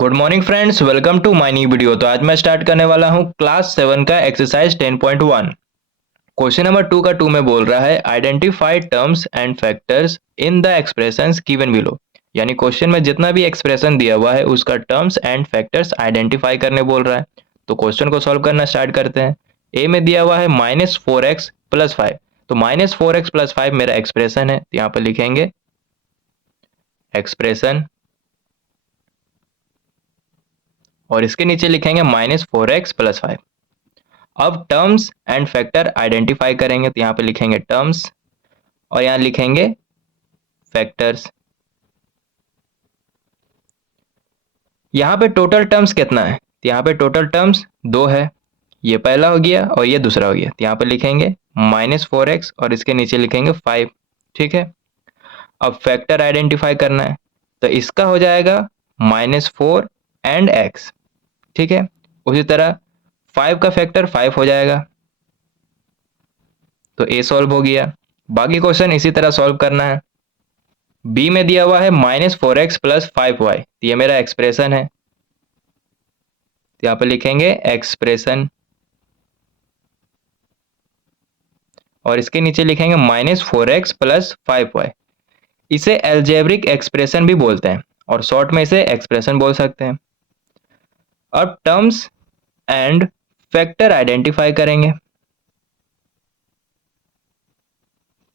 Good morning friends, welcome to my new video. तो आज मैं स्टार्ट करने वाला हूं क्लास 7 का एक्सरसाइज 10.1। क्वेश्चन नंबर 2 का 2 में बोल रहा है identify terms and factors in the expressions given below. यानी क्वेश्चन में जितना भी एक्सप्रेशन दिया हुआ है उसका टर्म्स एंड फैक्टर्स आइडेंटिफाई करने बोल रहा है। तो क्वेश्चन को सॉल्व करना स्टार्ट करते हैं। ए में दिया हुआ है -4x + 5। तो -4x + 5 मेरा एक्सप्रेशन है, तो यहाँ पर लिखेंगे एक्सप्रेशन और इसके नीचे लिखेंगे -4x + 5। अब टर्म्स एंड फैक्टर आइडेंटिफाई करेंगे, तो यहाँ पे लिखेंगे टर्म्स और यहाँ लिखेंगे फैक्टर्स। यहाँ पे टोटल टर्म्स कितना है, तो यहाँ पे टोटल टर्म्स 2 है। ये पहला हो गया और ये दूसरा हो गया, तो यहाँ पे लिखेंगे -4x और इसके नीचे लिखेंगे 5। ठीक है। अब फैक्टर आइडेंटिफाई करना है, तो इसका हो जाएगा -4 एंड x। ठीक है। उसी तरह 5 का फैक्टर 5 हो जाएगा, तो ए सॉल्व हो गया। बाकी क्वेश्चन इसी तरह सॉल्व करना है। बी में दिया हुआ है -4x + 5y, तो ये मेरा एक्सप्रेशन है, तो यहाँ पे लिखेंगे एक्सप्रेशन और इसके नीचे लिखेंगे -4x + 5y। इसे एल्जेब्रिक एक्सप्रेशन भी बोलते हैं और शॉर्ट में इसे एक्सप्रेशन बोल सकते हैं। अब टर्म्स एंड फैक्टर आइडेंटिफाई करेंगे,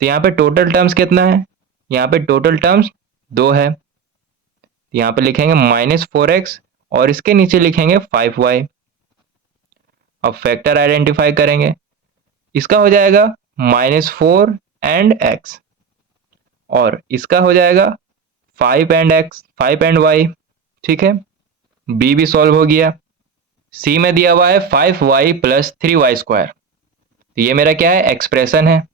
तो यहाँ पे टोटल टर्म्स कितना है, यहाँ पे टोटल टर्म्स 2 है, तो यहाँ पे लिखेंगे -4x और इसके नीचे लिखेंगे 5y। अब फैक्टर आइडेंटिफाई करेंगे, इसका हो जाएगा -4 एंड x और इसका हो जाएगा 5 एंड x, 5 एंड y। ठीक है। बी भी सॉल्व हो गया। सी में दिया हुआ है 5y + 3y², तो ये मेरा क्या है, एक्सप्रेशन है।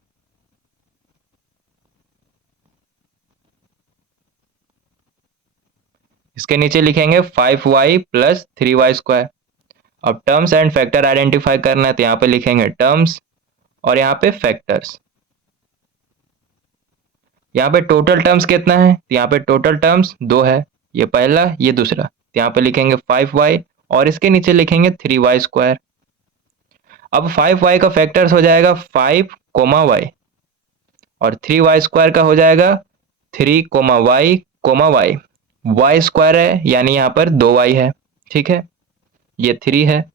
इसके नीचे लिखेंगे 5y + 3y²। अब टर्म्स एंड फैक्टर आइडेंटिफाई करना है, तो यहाँ पे लिखेंगे टर्म्स और यहाँ पे फैक्टर्स। यहाँ पे टोटल टर्म्स कितना है, तो यहाँ पे टोटल टर्म्स 2 है, ये पहला ये दूसरा, तो यहाँ पे लिखेंगे 5y और इसके नीचे लिखेंगे 3y²। अब 5y का फैक्टर्स हो जाएगा 5, y और 3y² का हो जाएगा 3, y, y। y² है यानी यहाँ पर 2y है। ठीक है। ये 3 है।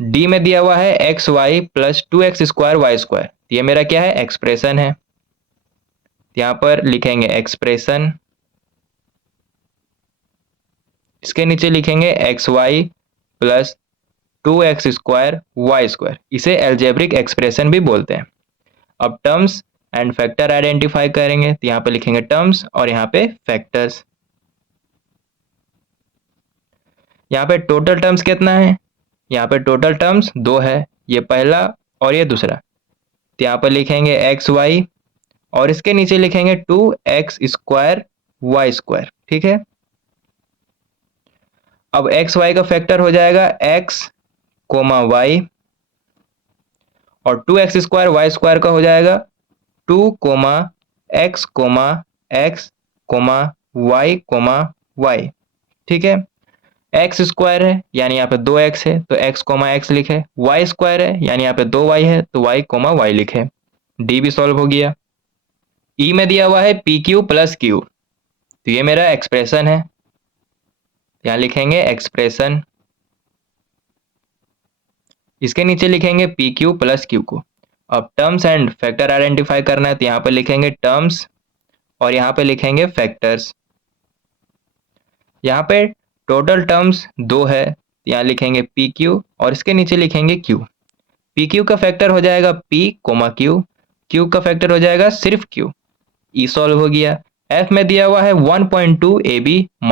डी में दिया हुआ है xy + 2x² y², ये मेरा क्या है, एक्सप्रेशन है, यहाँ पर लिखेंगे एक्सप्रेशन। इसके नीचे लिखेंगे xy + 2x² y², इसे एल्जेब्रिक एक्सप्रेशन भी बोलते हैं। अब टर्म्स एंड फैक्टर आइडेंटिफाई करेंगे, तो यहाँ पे लिखेंगे टर्म्स और यहाँ पे फैक्टर्स। यहाँ पे टोटल टर्म्स कितना है, यहाँ पे टोटल टर्म्स 2 है, ये पहला और ये दूसरा, तो यहाँ पर लिखेंगे xy और इसके नीचे लिखेंगे 2x² y²। ठीक है। अब xy का फैक्टर हो जाएगा x, y और 2x² y² का हो जाएगा 2, x, x, y, y। ठीक है। x² है यानी यहाँ पे 2x है, तो x, x लिखे। y² है यानी यहाँ पे 2y है, तो y, y लिखे। डी भी सॉल्व हो गया। ई में दिया हुआ है PQ + Q, तो ये मेरा एक्सप्रेशन है, यहाँ लिखेंगे एक्सप्रेशन। इसके नीचे लिखेंगे PQ + Q को। अब टर्म्स एंड फैक्टर आइडेंटिफाई करना है, तो यहाँ पे लिखेंगे टर्म्स और यहाँ पे लिखेंगे फैक्टर्स। यहाँ पे टोटल टर्म्स 2 है, यहाँ लिखेंगे PQ और इसके नीचे लिखेंगे Q। PQ का फैक्टर हो जाएगा P, Q। Q का फैक्टर हो जाएगा सिर्फ Q। ई सॉल्व हो गया। F में दिया हुआ है 1.2 AB -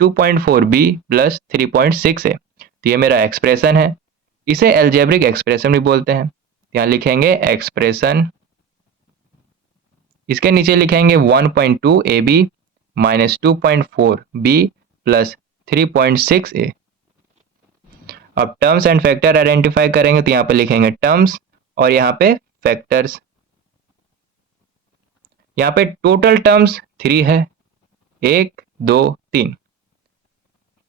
2.4 B + 3.6 A, तो ये मेरा एक्सप्रेशन है, इसे एल्जेब्रिक एक्सप्रेशन भी बोलते हैं। यहाँ लिखेंगे एक्सप्रेशन। इसके नीचे लिखेंगे 1.2 AB - 2.4 B + 3.6 A। अब टर्म्स एंड फैक्टर आइडेंटिफाई करेंगे, तो यहाँ पे लिखेंगे टर्म्स और यहाँ पे फैक्टर्स। यहाँ पे टोटल टर्म्स 3 है, 1, 2 3।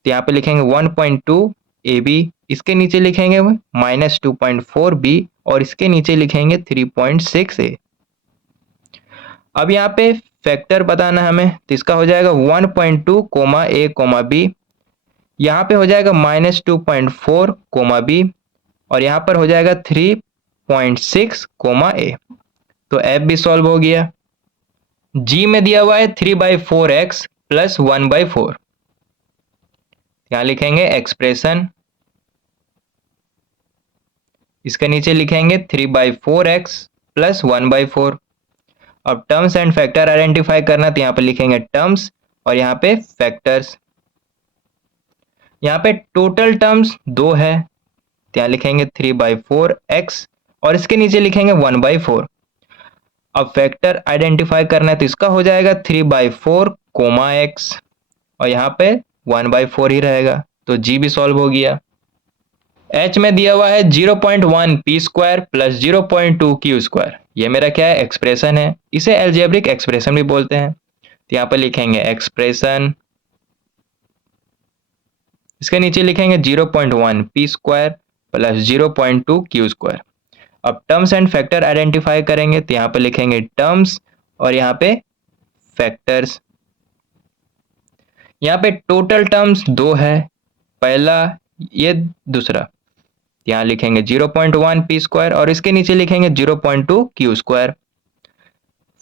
तो यहाँ पे लिखेंगे 1.2 AB, इसके नीचे लिखेंगे -2.4 B और इसके नीचे लिखेंगे 3.6 A। अब यहाँ पे फैक्टर बताना हमें, तो इसका हो जाएगा 1.2 A B, यहाँ पे हो जाएगा -2.4 B और यहाँ पर हो जाएगा 3.6 A। तो F भी सॉल्व हो गया। G में दिया हुआ है 3/4x प्लस 1/4, यहाँ लिखेंगे एक्सप्रेशन, इसके नीचे लिखेंगे 3/4x प्लस 1/4। अब टर्म्स एंड फैक्टर आइडेंटिफाई करना, तो यहाँ पे लिखेंगे टर्म्स और यहाँ पे फैक्टर्स। यहाँ पे टोटल टर्म्स 2 है, तो यहाँ लिखेंगे 3/4x और इसके नीचे लिखेंगे 1/4। अब फैक्टर आइडेंटिफाई करना है, तो इसका हो जाएगा 3/4 x और यहाँ पे 1/4 ही रहेगा, तो G भी सॉल्व हो गया। H में दिया हुआ है 0.1 p² प्लस 0.2 q², ये मेरा क्या है, एक्सप्रेशन है, इसे एल्जेब्रिक एक्सप्रेशन भी बोलते हैं। तो यहाँ पे लिखेंगे एक्सप्रेशन, इसके नीचे लिखेंगे 0.1 p² प्लस 0.2 q²। अब टर्म्स एंड फैक्टर आइडेंटिफाई करेंगे, तो यहाँ पे लिखेंगे टर्म्स और यहाँ पे फैक्टर्स। यहाँ पे टोटल टर्म्स 2 है, पहला ये दूसरा, यहाँ लिखेंगे 0.1 p² और इसके नीचे लिखेंगे 0.2 q²।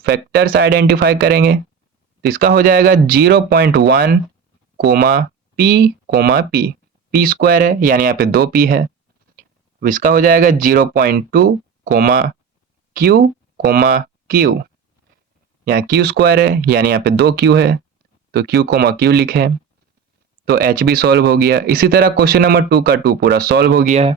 फैक्टर्स आइडेंटिफाई करेंगे, तो इसका हो जाएगा 0.1 p p² है, यानी यहाँ पे 2p है। इसका हो जाएगा 0.2 q, यहाँ q² है, यानी यहाँ पे 2q है, तो q लिखे, तो H भी सॉल्व हो गया। इसी तरह क्वेश्चन नंबर 2 का 2 पूरा सॉल्व हो गया है।